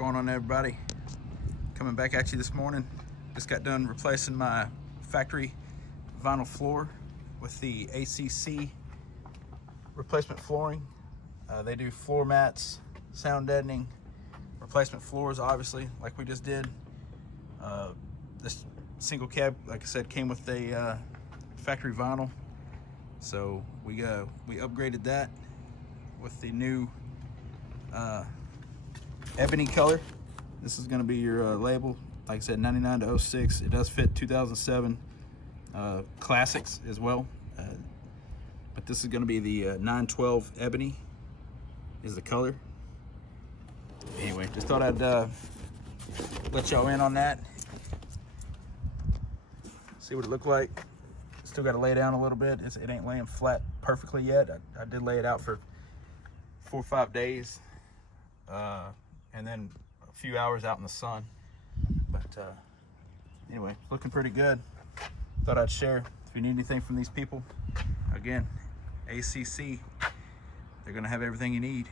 going on, everybody? Coming back at you this morning. Just got done replacing my factory vinyl floor with the ACC replacement flooring. They do floor mats, sound deadening, replacement floors, obviously, like we just did. This single cab, like I said, came with a factory vinyl, so we upgraded that with the new ebony color. This is going to be your label. Like I said, 99 to 06. It does fit 2007 classics as well, but this is going to be the 912 ebony is the color. Anyway, just thought I'd let y'all in on that. See what it looked like. Still got to lay down a little bit. It ain't laying flat perfectly yet. I did lay it out for 4 or 5 days, and then a few hours out in the sun. But anyway, looking pretty good. Thought I'd share. If you need anything from these people, again, ACC, they're gonna have everything you need.